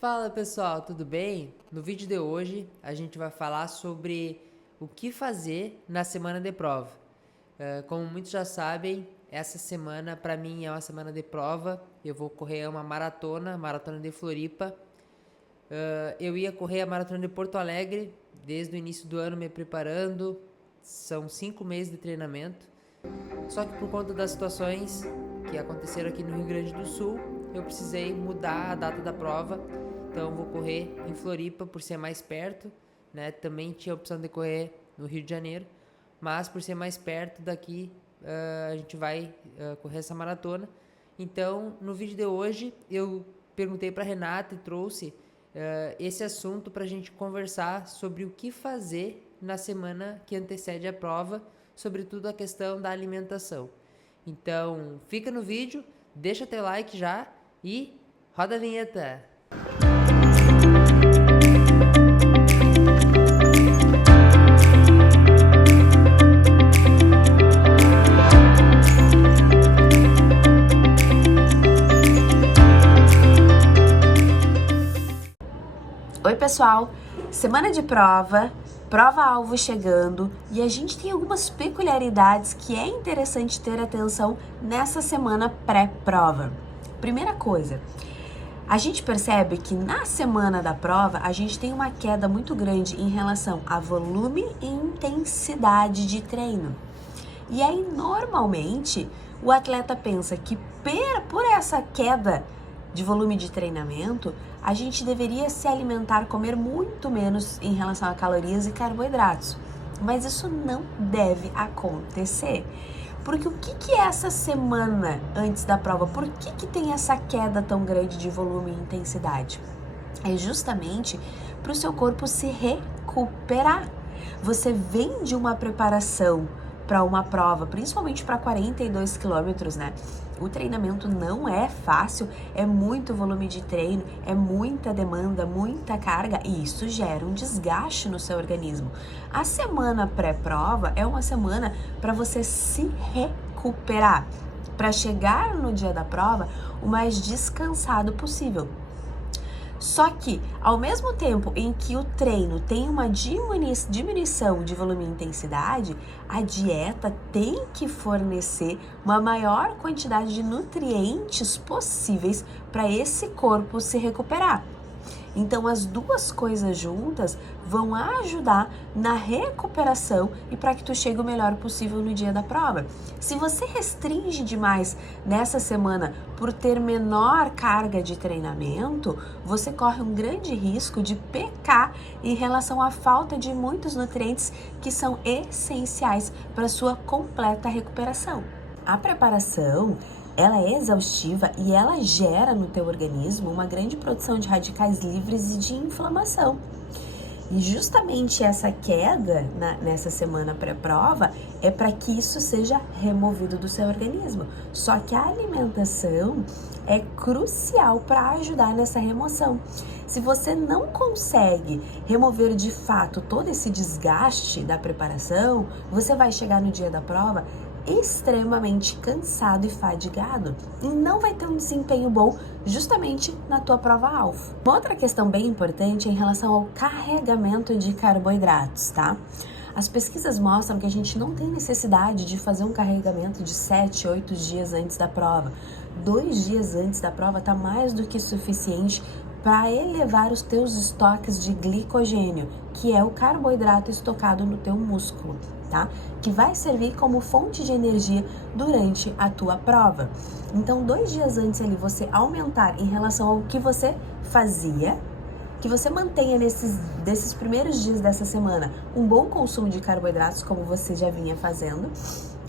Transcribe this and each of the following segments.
Fala pessoal, tudo bem? No vídeo de hoje a gente vai falar sobre o que fazer na semana de prova. Como muitos já sabem, essa semana para mim é uma semana de prova. Eu vou correr uma maratona de Floripa. Eu ia correr a maratona de Porto Alegre desde o início do ano me preparando. São 5 meses de treinamento. Só que por conta das situações que aconteceram aqui no Rio Grande do Sul, eu precisei mudar a data da prova. Então vou correr em Floripa por ser mais perto, né? Também tinha a opção de correr no Rio de Janeiro, mas por ser mais perto daqui, a gente vai correr essa maratona. Então, no vídeo de hoje, eu perguntei para Renata e trouxe esse assunto para a gente conversar sobre o que fazer na semana que antecede a prova, sobretudo a questão da alimentação. Então, fica no vídeo, deixa teu like já e roda a vinheta! Oi pessoal, semana de prova-alvo chegando e a gente tem algumas peculiaridades que é interessante ter atenção nessa semana pré-prova. Primeira coisa, a gente percebe que na semana da prova a gente tem uma queda muito grande em relação a volume e intensidade de treino. E aí normalmente o atleta pensa que por essa queda de volume de treinamento, a gente deveria se alimentar, comer muito menos em relação a calorias e carboidratos. Mas isso não deve acontecer. Porque o que é essa semana antes da prova? Por que tem essa queda tão grande de volume e intensidade? É justamente para o seu corpo se recuperar. Você vem de uma preparação para uma prova, principalmente para 42 quilômetros, né? O treinamento não é fácil, é muito volume de treino, é muita demanda, muita carga e isso gera um desgaste no seu organismo. A semana pré-prova é uma semana para você se recuperar, para chegar no dia da prova o mais descansado possível. Só que, ao mesmo tempo em que o treino tem uma diminuição de volume e intensidade, a dieta tem que fornecer uma maior quantidade de nutrientes possíveis para esse corpo se recuperar. Então, as duas coisas juntas vão ajudar na recuperação e para que tu chegue o melhor possível no dia da prova. Se você restringe demais nessa semana por ter menor carga de treinamento, você corre um grande risco de pecar em relação à falta de muitos nutrientes que são essenciais para a sua completa recuperação. A preparação ela é exaustiva e ela gera no teu organismo uma grande produção de radicais livres e de inflamação. E justamente essa queda nessa semana pré-prova é para que isso seja removido do seu organismo. Só que a alimentação é crucial para ajudar nessa remoção. Se você não consegue remover de fato todo esse desgaste da preparação, você vai chegar no dia da prova extremamente cansado e fadigado e não vai ter um desempenho bom justamente na tua prova-alvo. Uma outra questão bem importante é em relação ao carregamento de carboidratos, tá? As pesquisas mostram que a gente não tem necessidade de fazer um carregamento de 7, 8 dias antes da prova. 2 dias antes da prova tá mais do que suficiente para elevar os teus estoques de glicogênio, que é o carboidrato estocado no teu músculo, tá? Que vai servir como fonte de energia durante a tua prova. Então, 2 dias antes ali, você aumentar em relação ao que você fazia, que você mantenha desses primeiros dias dessa semana um bom consumo de carboidratos, como você já vinha fazendo,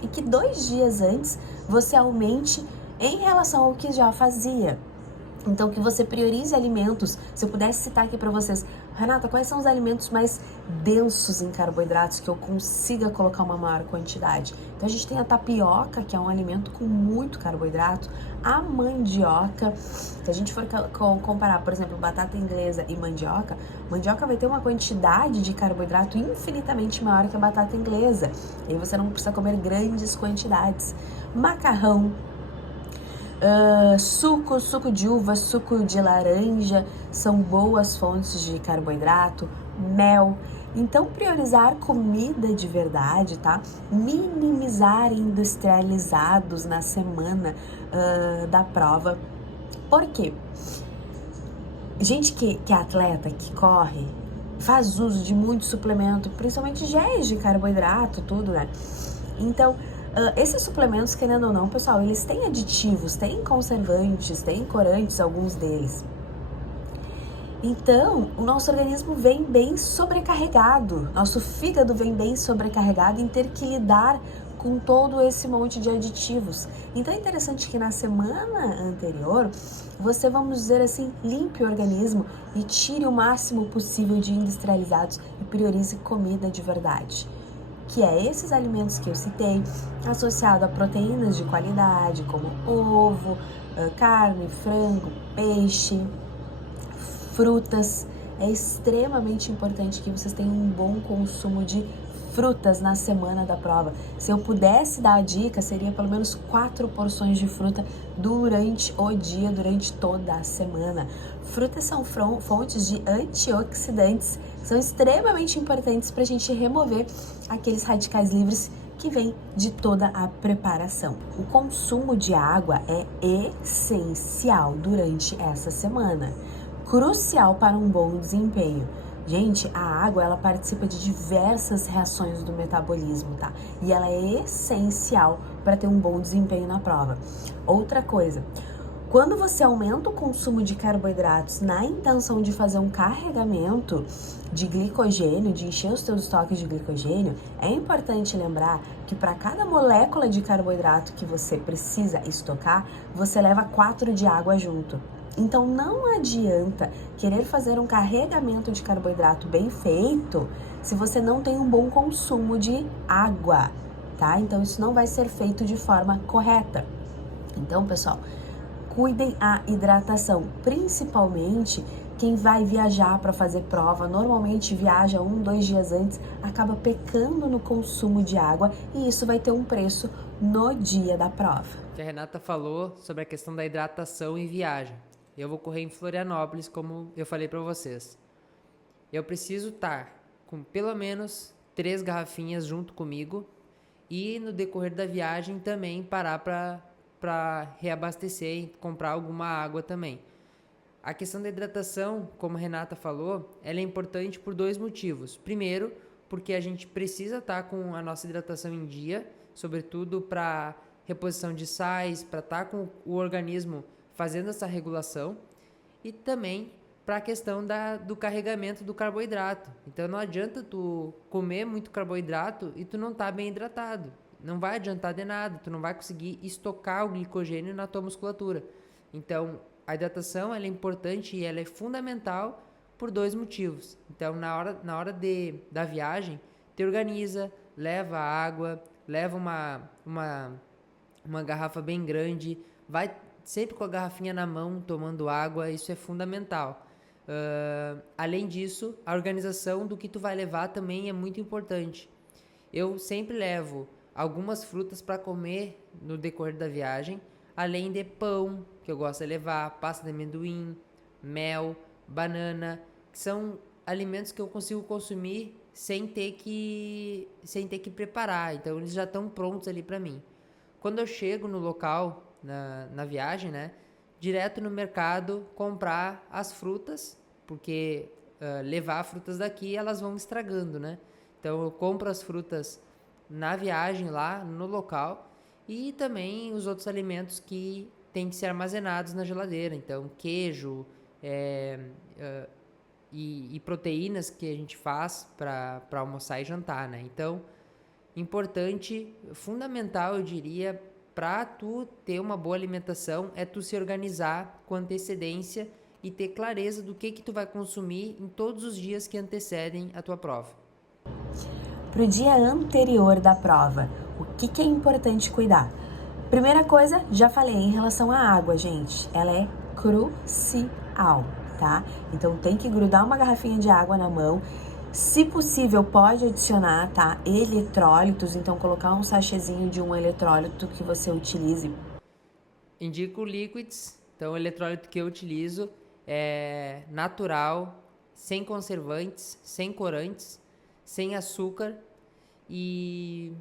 e que 2 dias antes você aumente em relação ao que já fazia. Então, que você priorize alimentos. Se eu pudesse citar aqui para vocês, Renata, quais são os alimentos mais densos em carboidratos que eu consiga colocar uma maior quantidade? Então, a gente tem a tapioca, que é um alimento com muito carboidrato, a mandioca. Se a gente for comparar, por exemplo, batata inglesa e mandioca vai ter uma quantidade de carboidrato infinitamente maior que a batata inglesa. E aí você não precisa comer grandes quantidades. Macarrão, Suco de uva, suco de laranja são boas fontes de carboidrato, mel. Então, priorizar comida de verdade, tá? Minimizar industrializados na semana da prova. Por quê? Gente que é atleta, que corre, faz uso de muito suplemento, principalmente géis de carboidrato, tudo, né? Então, esses suplementos, querendo ou não, pessoal, eles têm aditivos, têm conservantes, têm corantes, alguns deles. Então, o nosso organismo vem bem sobrecarregado, nosso fígado vem bem sobrecarregado em ter que lidar com todo esse monte de aditivos. Então é interessante que na semana anterior, você, vamos dizer assim, limpe o organismo e tire o máximo possível de industrializados e priorize comida de verdade. Que é esses alimentos que eu citei, associado a proteínas de qualidade, como ovo, carne, frango, peixe, frutas. É extremamente importante que vocês tenham um bom consumo de frutas na semana da prova. Se eu pudesse dar a dica, seria pelo menos 4 porções de fruta durante o dia, durante toda a semana. Frutas são fontes de antioxidantes, são extremamente importantes para a gente remover aqueles radicais livres que vem de toda a preparação. O consumo de água é essencial durante essa semana, crucial para um bom desempenho. Gente, a água, ela participa de diversas reações do metabolismo, tá? E ela é essencial para ter um bom desempenho na prova. Outra coisa, quando você aumenta o consumo de carboidratos na intenção de fazer um carregamento de glicogênio, de encher os seus estoques de glicogênio, é importante lembrar que para cada molécula de carboidrato que você precisa estocar, você leva 4 de água junto. Então não adianta querer fazer um carregamento de carboidrato bem feito se você não tem um bom consumo de água, tá? Então isso não vai ser feito de forma correta. Então, pessoal, cuidem a hidratação, principalmente quem vai viajar para fazer prova, normalmente viaja 1-2 dias antes, acaba pecando no consumo de água e isso vai ter um preço no dia da prova. A Renata falou sobre a questão da hidratação em viagem. Eu vou correr em Florianópolis, como eu falei para vocês. Eu preciso estar com pelo menos 3 garrafinhas junto comigo e no decorrer da viagem também parar para reabastecer e comprar alguma água também. A questão da hidratação, como a Renata falou, ela é importante por 2 motivos. Primeiro, porque a gente precisa estar com a nossa hidratação em dia, sobretudo para reposição de sais, para estar com o organismo fazendo essa regulação, e também para a questão do carregamento do carboidrato. Então não adianta tu comer muito carboidrato e tu não tá bem hidratado. Não vai adiantar de nada, tu não vai conseguir estocar o glicogênio na tua musculatura. Então a hidratação ela é importante e ela é fundamental por 2 motivos. Então na hora da viagem, te organiza, leva água, leva uma garrafa bem grande, vai sempre com a garrafinha na mão, tomando água, isso é fundamental. Além disso, a organização do que tu vai levar também é muito importante. Eu sempre levo algumas frutas para comer no decorrer da viagem, além de pão, que eu gosto de levar, pasta de amendoim, mel, banana, que são alimentos que eu consigo consumir sem ter que preparar, então eles já estão prontos ali para mim. Quando eu chego no local, na viagem, né, direto no mercado comprar as frutas, porque levar frutas daqui elas vão estragando, né? Então eu compro as frutas na viagem lá no local e também os outros alimentos que têm que ser armazenados na geladeira, então queijo e proteínas que a gente faz para almoçar e jantar, né? Então importante, fundamental, eu diria, para tu ter uma boa alimentação é tu se organizar com antecedência e ter clareza do que tu vai consumir em todos os dias que antecedem a tua prova. Para o dia anterior da prova, o que é importante cuidar? Primeira coisa, já falei em relação à água, gente, ela é crucial, tá? Então tem que grudar uma garrafinha de água na mão. Se possível, pode adicionar, tá, eletrólitos, então colocar um sachêzinho de um eletrólito que você utilize Indico o Liquids. Então, o eletrólito que eu utilizo é natural, sem conservantes, sem corantes, sem açúcar e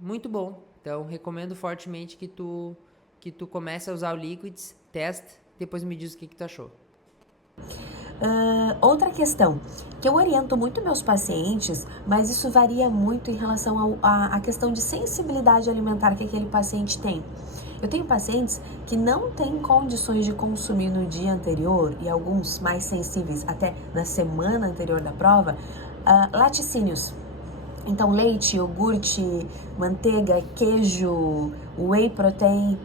muito bom. Então, recomendo fortemente que tu comece a usar o Liquids, testa, depois me diz o que tu achou. Outra questão, que eu oriento muito meus pacientes, mas isso varia muito em relação à questão de sensibilidade alimentar que aquele paciente tem. Eu tenho pacientes que não têm condições de consumir no dia anterior, e alguns mais sensíveis até na semana anterior da prova, laticínios. Então, leite, iogurte, manteiga, queijo, whey protein,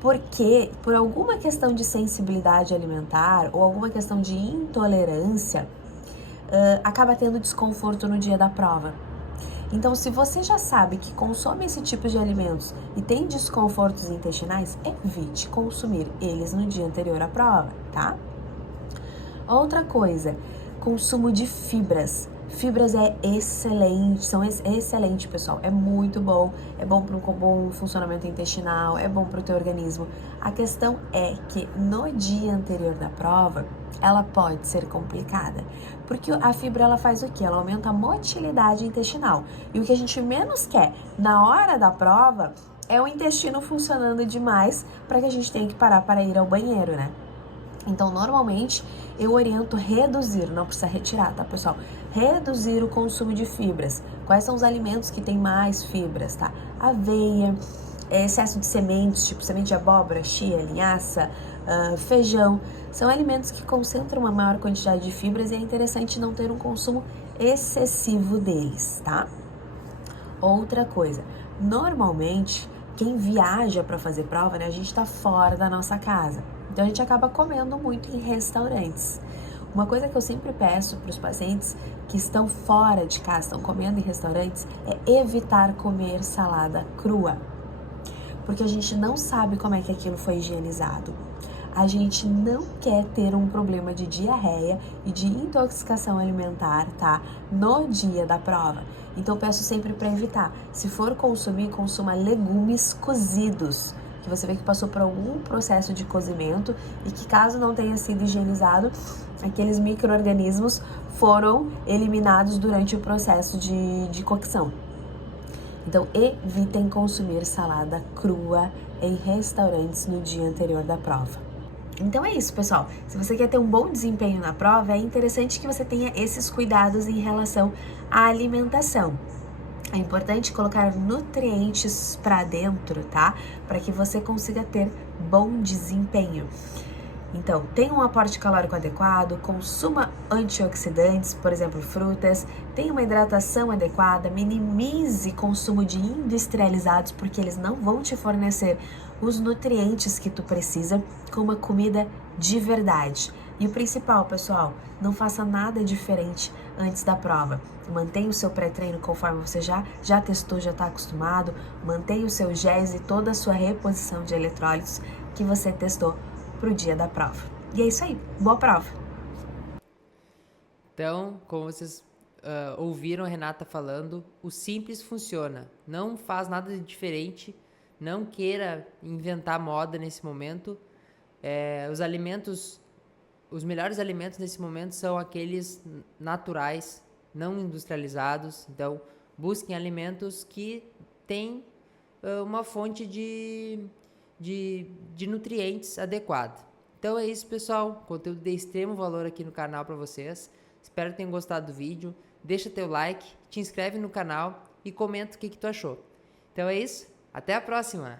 porque por alguma questão de sensibilidade alimentar ou alguma questão de intolerância, acaba tendo desconforto no dia da prova. Então, se você já sabe que consome esse tipo de alimentos e tem desconfortos intestinais, evite consumir eles no dia anterior à prova, tá? Outra coisa, consumo de fibras. Fibras é excelente, são excelente, pessoal. É muito bom, é bom para um bom funcionamento intestinal, é bom para o teu organismo. A questão é que no dia anterior da prova, ela pode ser complicada, porque a fibra ela faz o quê? Ela aumenta a motilidade intestinal. E o que a gente menos quer na hora da prova é o intestino funcionando demais para que a gente tenha que parar para ir ao banheiro, né? Então, normalmente, eu oriento reduzir, não precisa retirar, tá, pessoal? Reduzir o consumo de fibras. Quais são os alimentos que têm mais fibras, tá? Aveia, excesso de sementes, tipo semente de abóbora, chia, linhaça, feijão. São alimentos que concentram uma maior quantidade de fibras e é interessante não ter um consumo excessivo deles, tá? Outra coisa, normalmente, quem viaja para fazer prova, né, a gente tá fora da nossa casa. Então, a gente acaba comendo muito em restaurantes. Uma coisa que eu sempre peço para os pacientes que estão fora de casa, estão comendo em restaurantes, é evitar comer salada crua. Porque a gente não sabe como é que aquilo foi higienizado. A gente não quer ter um problema de diarreia e de intoxicação alimentar, tá? No dia da prova. Então, eu peço sempre para evitar. Se for consumir, consuma legumes cozidos, que você vê que passou por algum processo de cozimento e que, caso não tenha sido higienizado, aqueles micro-organismos foram eliminados durante o processo de cocção. Então, evitem consumir salada crua em restaurantes no dia anterior da prova. Então é isso, pessoal. Se você quer ter um bom desempenho na prova, é interessante que você tenha esses cuidados em relação à alimentação. É importante colocar nutrientes para dentro, tá? Para que você consiga ter bom desempenho. Então, tenha um aporte calórico adequado, consuma antioxidantes, por exemplo, frutas, tenha uma hidratação adequada, minimize consumo de industrializados, porque eles não vão te fornecer os nutrientes que tu precisa com uma comida de verdade. E o principal, pessoal, não faça nada diferente antes da prova. Mantenha o seu pré-treino conforme você já testou, já está acostumado. Mantenha o seu GES e toda a sua reposição de eletrólitos que você testou para o dia da prova. E é isso aí. Boa prova! Então, como vocês ouviram a Renata falando, o simples funciona. Não faz nada de diferente. Não queira inventar moda nesse momento. Os melhores alimentos nesse momento são aqueles naturais, não industrializados. Então, busquem alimentos que têm uma fonte de nutrientes adequada. Então é isso, pessoal. Conteúdo de extremo valor aqui no canal para vocês. Espero que tenham gostado do vídeo. Deixa teu like, te inscreve no canal e comenta o que tu achou. Então é isso. Até a próxima!